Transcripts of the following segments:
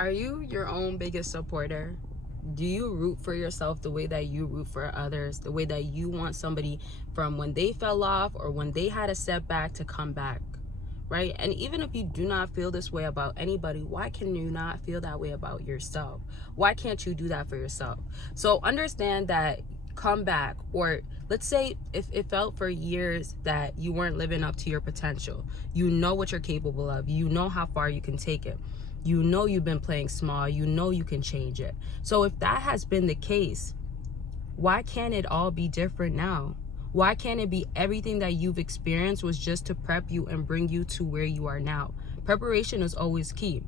Are you your own biggest supporter? Do you root for yourself the way that you root for others, the way that you want somebody from when they fell off or when they had a setback to come back, right? And even if you do not feel this way about anybody, why can you not feel that way about yourself? Why can't you do that for yourself? So understand that comeback, or let's say if it felt for years that you weren't living up to your potential, you know what you're capable of, you know how far you can take it. You know you've been playing small. You know you can change it. So if that has been the case, why can't it all be different now? Why can't it be everything that you've experienced was just to prep you and bring you to where you are now? Preparation is always key.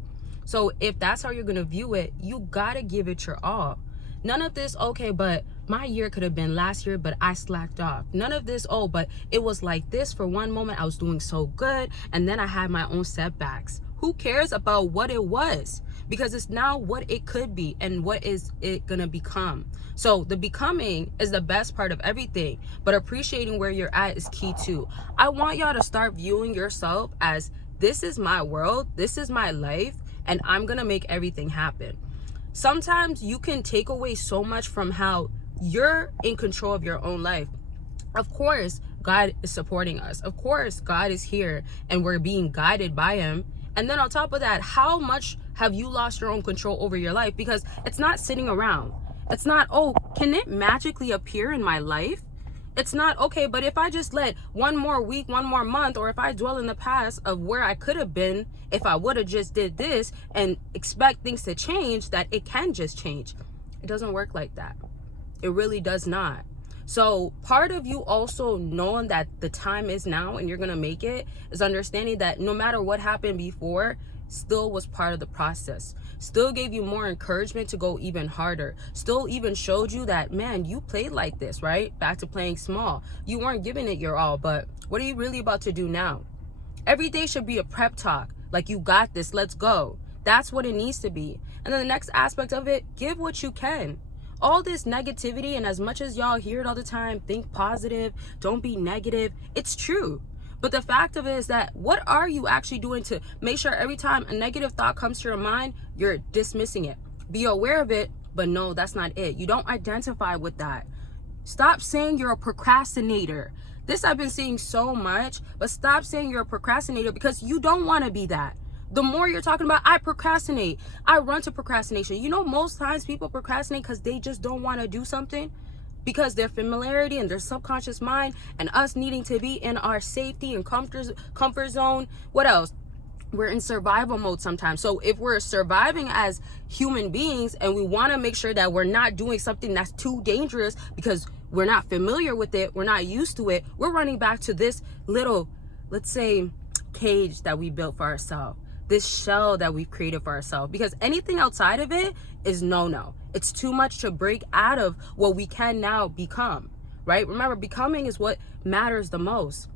So if that's how you're going to view it, you got to give it your all. None of this, okay, but my year could have been last year, but I slacked off. None of this, oh, but it was like this for one moment. I was doing so good, and then I had my own setbacks. Who cares about what it was? Because it's now what it could be and what is it gonna become. So the becoming is the best part of everything, but appreciating where you're at is key too. I want y'all to start viewing yourself as, this is my world, this is my life, and I'm gonna make everything happen. Sometimes you can take away so much from how you're in control of your own life. Of course, God is supporting us. Of course, God is here and we're being guided by him. And then on top of that, how much have you lost your own control over your life? Because it's not sitting around. It's not, oh, can it magically appear in my life? It's not, okay, but if I just let one more week, one more month, or if I dwell in the past of where I could have been, if I would have just did this and expect things to change, that it can just change. It doesn't work like that. It really does not. So part of you also knowing that the time is now and you're going to make it is understanding that no matter what happened before, still was part of the process. Still gave you more encouragement to go even harder. Still even showed you that, man, you played like this, right? Back to playing small. You weren't giving it your all, but what are you really about to do now? Every day should be a prep talk. Like, you got this, let's go. That's what it needs to be. And then the next aspect of it, give what you can. All this negativity, and as much as y'all hear it all the time, think positive, don't be negative, it's true. But the fact of it is that, what are you actually doing to make sure every time a negative thought comes to your mind, you're dismissing it? Be aware of it, but no, that's not it. You don't identify with that. Stop saying you're a procrastinator. This I've been seeing so much, but stop saying you're a procrastinator, because you don't want to be that. The more you're talking about, I procrastinate, I run to procrastination. You know, most times people procrastinate because they just don't want to do something, because their familiarity and their subconscious mind and us needing to be in our safety and comfort zone. What else? We're in survival mode sometimes. So if we're surviving as human beings and we want to make sure that we're not doing something that's too dangerous because we're not familiar with it, we're not used to it, we're running back to this little, let's say, cage that we built for ourselves. This shell that we've created for ourselves, because anything outside of it is no. It's too much to break out of what we can now become, right? Remember, becoming is what matters the most.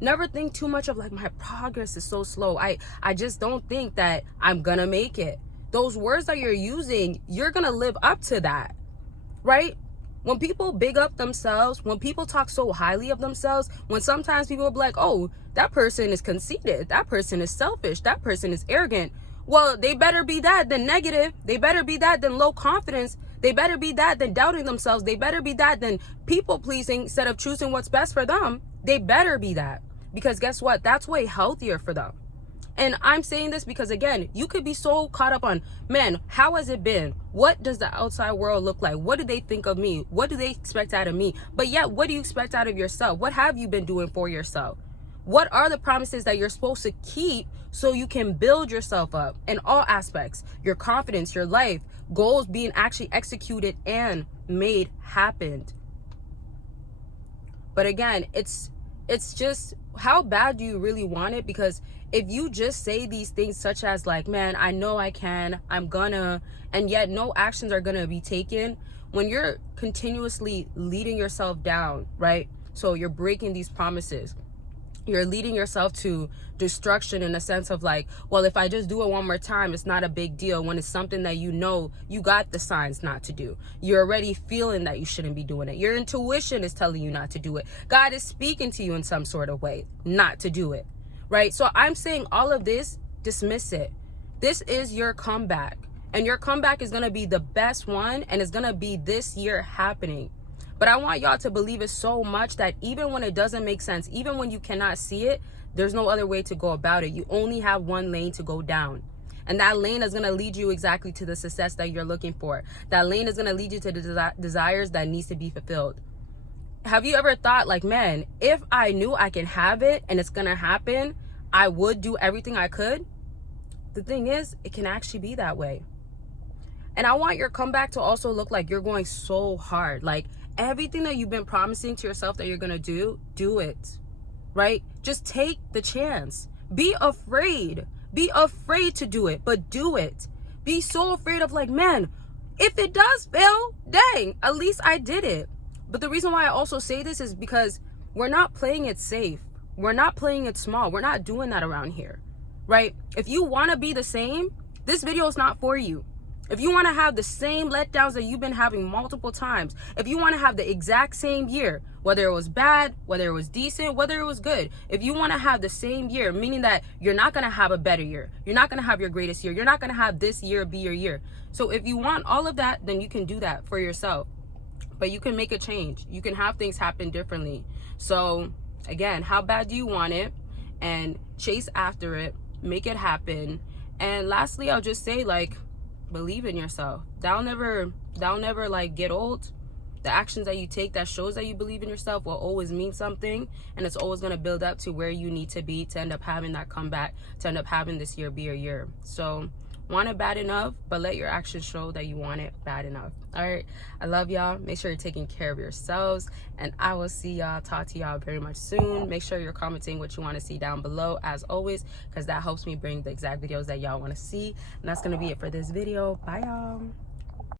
Never think too much of, like, my progress is so slow. I just don't think that I'm gonna make it. Those words that you're using, you're gonna live up to that, right? When people big up themselves, when people talk so highly of themselves, when sometimes people will be like, oh, that person is conceited, that person is selfish, that person is arrogant. Well, they better be that than negative. They better be that than low confidence. They better be that than doubting themselves. They better be that than people pleasing instead of choosing what's best for them. They better be that. Because guess what? That's way healthier for them. And I'm saying this because, again, you could be so caught up on, man, how has it been? What does the outside world look like? What do they think of me? What do they expect out of me? But yet, what do you expect out of yourself? What have you been doing for yourself? What are the promises that you're supposed to keep so you can build yourself up in all aspects? Your confidence, your life, goals being actually executed and made happen. But again, it's just, how bad do you really want it? Because if you just say these things such as, like, man, I know I can, I'm gonna, and yet no actions are gonna be taken, when you're continuously leading yourself down, right? So you're breaking these promises. You're leading yourself to destruction in a sense of, like, well, if I just do it one more time, it's not a big deal, when it's something that you know you got the signs not to do. You're already feeling that you shouldn't be doing it. Your intuition is telling you not to do it. God is speaking to you in some sort of way not to do it, right? So I'm saying all of this, dismiss it. This is your comeback. And your comeback is going to be the best one, and it's going to be this year happening. But I want y'all to believe it so much that even when it doesn't make sense, even when you cannot see it, there's no other way to go about it. You only have one lane to go down. And that lane is going to lead you exactly to the success that you're looking for. That lane is going to lead you to the desires that needs to be fulfilled. Have you ever thought like, man, if I knew I can have it and it's going to happen, I would do everything I could? The thing is, it can actually be that way. And I want your comeback to also look like you're going so hard. Like everything that you've been promising to yourself that you're going to do it, right? Just take the chance. Be afraid. Be afraid to do it, but do it. Be so afraid of like, man, if it does fail, dang, at least I did it. But the reason why I also say this is because we're not playing it safe. We're not playing it small. We're not doing that around here, right? If you want to be the same, this video is not for you. If you want to have the same letdowns that you've been having multiple times, if you want to have the exact same year, whether it was bad, whether it was decent, whether it was good, if you want to have the same year, meaning that you're not going to have a better year, you're not going to have your greatest year, you're not going to have this year be your year. So if you want all of that, then you can do that for yourself. But you can make a change. You can have things happen differently. So again, how bad do you want it? And chase after it, make it happen. And lastly, I'll just say, like, believe in yourself. That'll never like get old. The actions that you take that shows that you believe in yourself will always mean something, and it's always going to build up to where you need to be to end up having that comeback, to end up having this year be your year. So want it bad enough, but let your actions show that you want it bad enough. All right, I love y'all. Make sure you're taking care of yourselves, and I will see y'all, talk to y'all very much soon. Make sure you're commenting what you want to see down below as always, because that helps me bring the exact videos that y'all want to see. And that's going to be it for this video. Bye y'all.